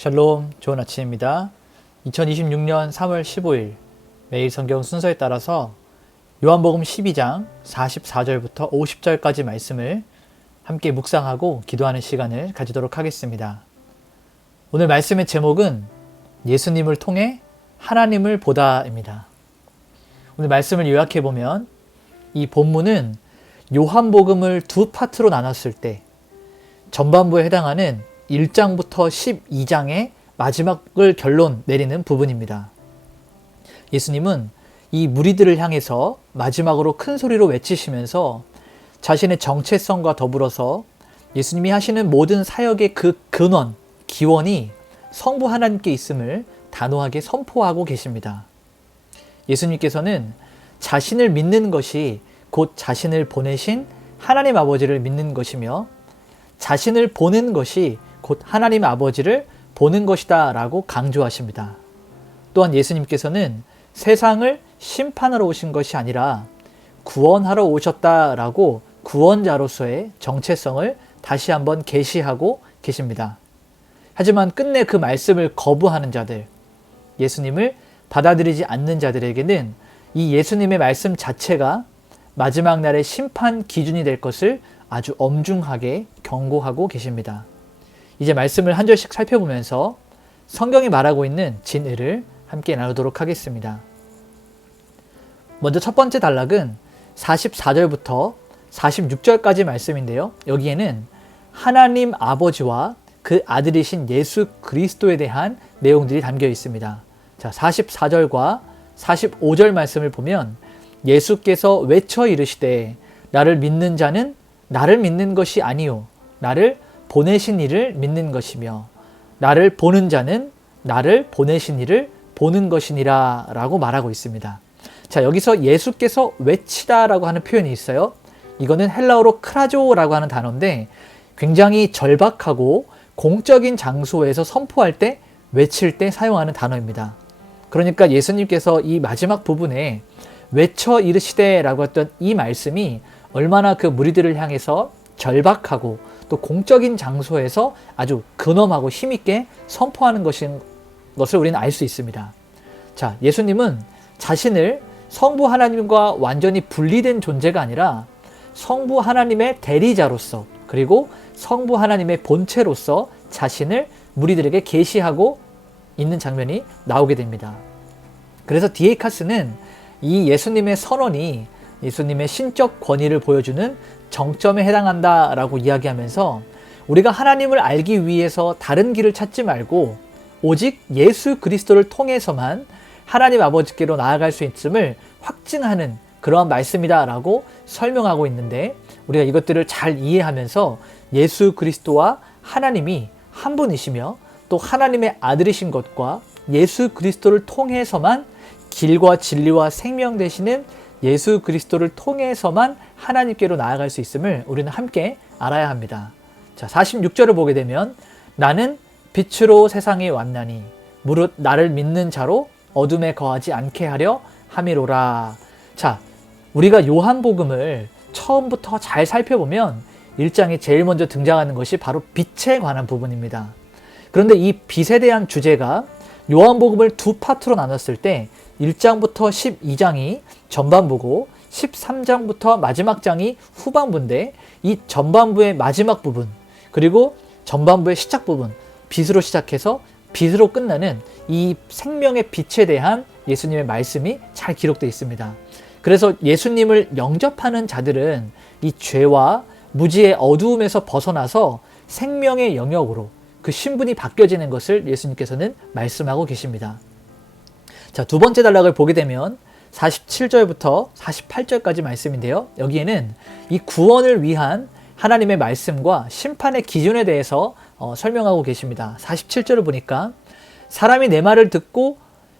샬롬, 좋은 아침입니다. 2026년 3월 15일 매일 성경 순서에 따라서 요한복음 12장 44절부터 50절까지 말씀을 함께 묵상하고 기도하는 시간을 가지도록 하겠습니다. 오늘 말씀의 제목은 예수님을 통해 하나님을 보다입니다. 오늘 말씀을 요약해보면 이 본문은 요한복음을 두 파트로 나눴을 때 전반부에 해당하는 1장부터 12장의 마지막을 결론 내리는 부분입니다. 예수님은 이 무리들을 향해서 마지막으로 큰 소리로 외치시면서 자신의 정체성과 더불어서 예수님이 하시는 모든 사역의 그 근원, 기원이 성부 하나님께 있음을 단호하게 선포하고 계십니다. 예수님께서는 자신을 믿는 것이 곧 자신을 보내신 하나님 아버지를 믿는 것이며 자신을 보는 것이 곧 하나님 아버지를 보는 것이다 라고 강조하십니다. 또한 예수님께서는 세상을 심판하러 오신 것이 아니라 구원하러 오셨다라고 구원자로서의 정체성을 다시 한번 계시하고 계십니다. 하지만 끝내 그 말씀을 거부하는 자들, 예수님을 받아들이지 않는 자들에게는 이 예수님의 말씀 자체가 마지막 날의 심판 기준이 될 것을 아주 엄중하게 경고하고 계십니다. 이제 말씀을 한 절씩 살펴보면서 성경이 말하고 있는 진의를 함께 나누도록 하겠습니다. 먼저 첫 번째 단락은 44절부터 46절까지 말씀인데요. 여기에는 하나님 아버지와 그 아들이신 예수 그리스도에 대한 내용들이 담겨 있습니다. 자, 44절과 45절 말씀을 보면 예수께서 외쳐 이르시되 나를 믿는 자는 나를 믿는 것이 아니요 나를 보내신 이를 믿는 것이며 나를 보는 자는 나를 보내신 이를 보는 것이니라 라고 말하고 있습니다. 자, 여기서 예수께서 외치다라고 하는 표현이 있어요. 이거는 헬라어로 크라조라고 하는 단어인데 굉장히 절박하고 공적인 장소에서 선포할 때 외칠 때 사용하는 단어입니다. 그러니까 예수님께서 이 마지막 부분에 외쳐 이르시되 라고 했던 이 말씀이 얼마나 그 무리들을 향해서 절박하고 또 공적인 장소에서 아주 근엄하고 힘있게 선포하는 것을 우리는 알 수 있습니다. 자, 예수님은 자신을 성부 하나님과 완전히 분리된 존재가 아니라 성부 하나님의 대리자로서 그리고 성부 하나님의 본체로서 자신을 무리들에게 계시하고 있는 장면이 나오게 됩니다. 그래서 디에이카스는 이 예수님의 선언이 예수님의 신적 권위를 보여주는 정점에 해당한다라고 이야기하면서 우리가 하나님을 알기 위해서 다른 길을 찾지 말고 오직 예수 그리스도를 통해서만 하나님 아버지께로 나아갈 수 있음을 확증하는 그러한 말씀이다라고 설명하고 있는데 우리가 이것들을 잘 이해하면서 예수 그리스도와 하나님이 한 분이시며 또 하나님의 아들이신 것과 예수 그리스도를 통해서만 길과 진리와 생명 되시는 예수 그리스도를 통해서만 하나님께로 나아갈 수 있음을 우리는 함께 알아야 합니다. 자, 46절을 보게 되면 나는 빛으로 세상에 왔나니 무릇 나를 믿는 자로 어둠에 거하지 않게 하려 함이로라. 자, 우리가 요한복음을 처음부터 잘 살펴보면 1장에 제일 먼저 등장하는 것이 바로 빛에 관한 부분입니다. 그런데 이 빛에 대한 주제가 요한복음을 두 파트로 나눴을 때 1장부터 12장이 전반부고 13장부터 마지막 장이 후반부인데 이 전반부의 마지막 부분 그리고 전반부의 시작 부분 빛으로 시작해서 빛으로 끝나는 이 생명의 빛에 대한 예수님의 말씀이 잘 기록되어 있습니다. 그래서 예수님을 영접하는 자들은 이 죄와 무지의 어두움에서 벗어나서 생명의 영역으로 그 신분이 바뀌어지는 것을 예수님께서는 말씀하고 계십니다. 자, 두 번째 단락을 보게 되면 47절부터 48절까지 말씀인데요. 여기에는 이 구원을 위한 하나님의 말씀과 심판의 기준에 대해서 설명하고 계십니다. 47절을 보니까 사람이 내 말을 듣고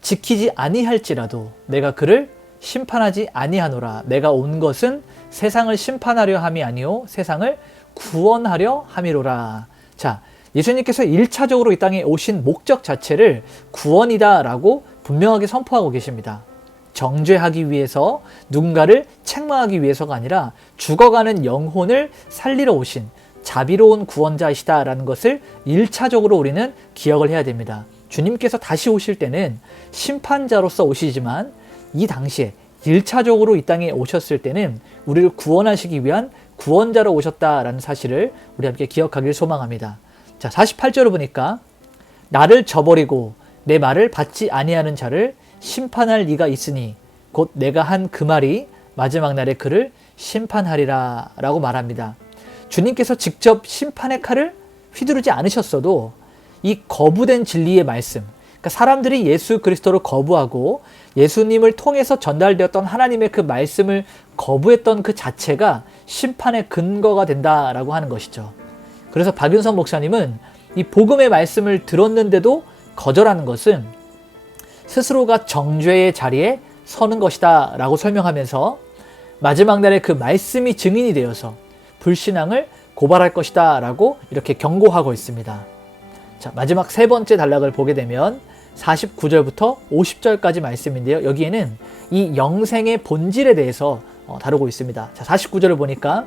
지키지 아니할지라도 내가 그를 심판하지 아니하노라. 내가 온 것은 세상을 심판하려 함이 아니요 세상을 구원하려 함이로라. 자, 예수님께서 1차적으로 이 땅에 오신 목적 자체를 구원이다 라고 분명하게 선포하고 계십니다. 정죄하기 위해서 누군가를 책망하기 위해서가 아니라 죽어가는 영혼을 살리러 오신 자비로운 구원자이시다라는 것을 1차적으로 우리는 기억을 해야 됩니다. 주님께서 다시 오실 때는 심판자로서 오시지만 이 당시에 1차적으로 이 땅에 오셨을 때는 우리를 구원하시기 위한 구원자로 오셨다라는 사실을 우리 함께 기억하길 소망합니다. 자, 48절을 보니까 나를 저버리고 내 말을 받지 아니하는 자를 심판할 이가 있으니 곧 내가 한 그 말이 마지막 날에 그를 심판하리라 라고 말합니다. 주님께서 직접 심판의 칼을 휘두르지 않으셨어도 이 거부된 진리의 말씀, 그러니까 사람들이 예수 그리스도를 거부하고 예수님을 통해서 전달되었던 하나님의 그 말씀을 거부했던 그 자체가 심판의 근거가 된다라고 하는 것이죠. 그래서 박윤선 목사님은 이 복음의 말씀을 들었는데도 거절하는 것은 스스로가 정죄의 자리에 서는 것이다 라고 설명하면서 마지막 날에 그 말씀이 증인이 되어서 불신앙을 고발할 것이다 라고 이렇게 경고하고 있습니다. 자, 마지막 세 번째 단락을 보게 되면 49절부터 50절까지 말씀인데요. 여기에는 이 영생의 본질에 대해서 다루고 있습니다. 자, 49절을 보니까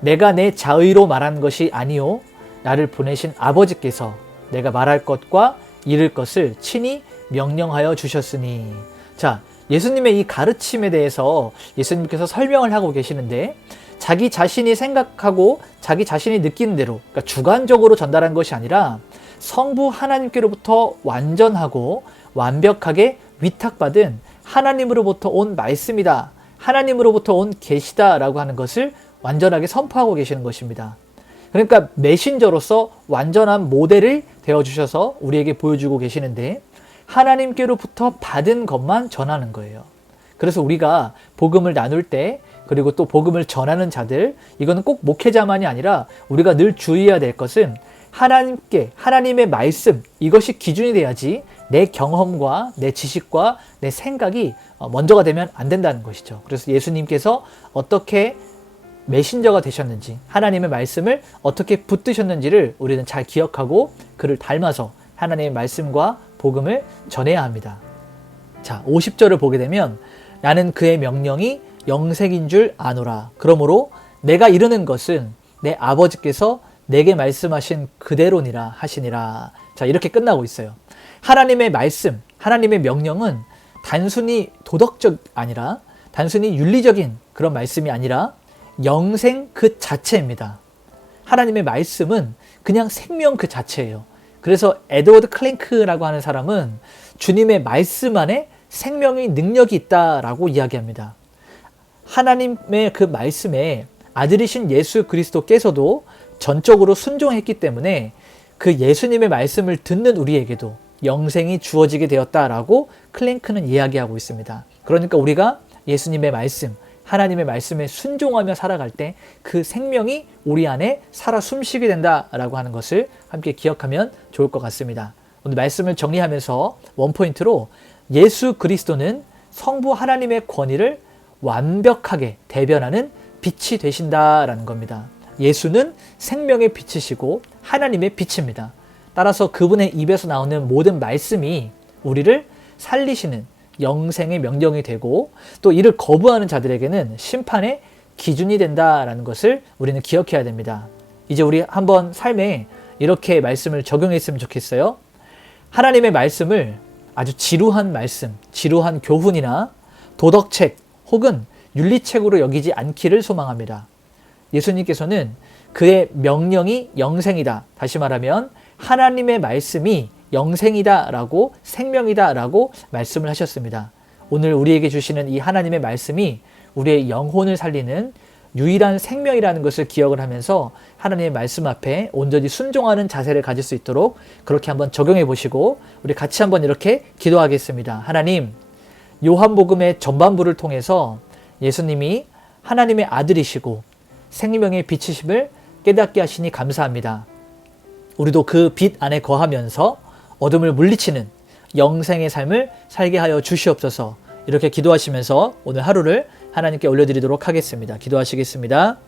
내가 내 자의로 말한 것이 아니요 나를 보내신 아버지께서 내가 말할 것과 이를 것을 친히 명령하여 주셨으니. 자, 예수님의 이 가르침에 대해서 예수님께서 설명을 하고 계시는데 자기 자신이 생각하고 자기 자신이 느끼는 대로, 그러니까 주관적으로 전달한 것이 아니라 성부 하나님께로부터 완전하고 완벽하게 위탁받은 하나님으로부터 온 말씀이다, 하나님으로부터 온 계시다라고 하는 것을 완전하게 선포하고 계시는 것입니다. 그러니까 메신저로서 완전한 모델을 되어주셔서 우리에게 보여주고 계시는데 하나님께로부터 받은 것만 전하는 거예요. 그래서 우리가 복음을 나눌 때, 그리고 또 복음을 전하는 자들, 이거는 꼭 목회자만이 아니라 우리가 늘 주의해야 될 것은 하나님께, 하나님의 말씀, 이것이 기준이 돼야지 내 경험과 내 지식과 내 생각이 먼저가 되면 안 된다는 것이죠. 그래서 예수님께서 어떻게 메신저가 되셨는지, 하나님의 말씀을 어떻게 붙드셨는지를 우리는 잘 기억하고 그를 닮아서 하나님의 말씀과 복음을 전해야 합니다. 자, 50절을 보게 되면 나는 그의 명령이 영생인 줄 아노라. 그러므로 내가 이르는 것은 내 아버지께서 내게 말씀하신 그대로니라 하시니라. 자, 이렇게 끝나고 있어요. 하나님의 말씀, 하나님의 명령은 단순히 도덕적 아니라 단순히 윤리적인 그런 말씀이 아니라 영생 그 자체입니다. 하나님의 말씀은 그냥 생명 그 자체예요. 그래서 에드워드 클랭크라고 하는 사람은 주님의 말씀 안에 생명의 능력이 있다라고 이야기합니다. 하나님의 그 말씀에 아들이신 예수 그리스도께서도 전적으로 순종했기 때문에 그 예수님의 말씀을 듣는 우리에게도 영생이 주어지게 되었다라고 클랭크는 이야기하고 있습니다. 그러니까 우리가 예수님의 말씀, 하나님의 말씀에 순종하며 살아갈 때 그 생명이 우리 안에 살아 숨쉬게 된다라고 하는 것을 함께 기억하면 좋을 것 같습니다. 오늘 말씀을 정리하면서 원포인트로 예수 그리스도는 성부 하나님의 권위를 완벽하게 대변하는 빛이 되신다라는 겁니다. 예수는 생명의 빛이시고 하나님의 빛입니다. 따라서 그분의 입에서 나오는 모든 말씀이 우리를 살리시는 영생의 명령이 되고 또 이를 거부하는 자들에게는 심판의 기준이 된다라는 것을 우리는 기억해야 됩니다. 이제 우리 한번 삶에 이렇게 말씀을 적용했으면 좋겠어요. 하나님의 말씀을 아주 지루한 말씀, 지루한 교훈이나 도덕책 혹은 윤리책으로 여기지 않기를 소망합니다. 예수님께서는 그의 명령이 영생이다. 다시 말하면 하나님의 말씀이 영생이다 라고 생명이다 라고 말씀을 하셨습니다. 오늘 우리에게 주시는 이 하나님의 말씀이 우리의 영혼을 살리는 유일한 생명이라는 것을 기억을 하면서 하나님의 말씀 앞에 온전히 순종하는 자세를 가질 수 있도록 그렇게 한번 적용해 보시고 우리 같이 한번 이렇게 기도하겠습니다. 하나님, 요한복음의 전반부를 통해서 예수님이 하나님의 아들이시고 생명의 빛이심을 깨닫게 하시니 감사합니다. 우리도 그 빛 안에 거하면서 어둠을 물리치는 영생의 삶을 살게 하여 주시옵소서. 이렇게 기도하시면서 오늘 하루를 하나님께 올려드리도록 하겠습니다. 기도하시겠습니다.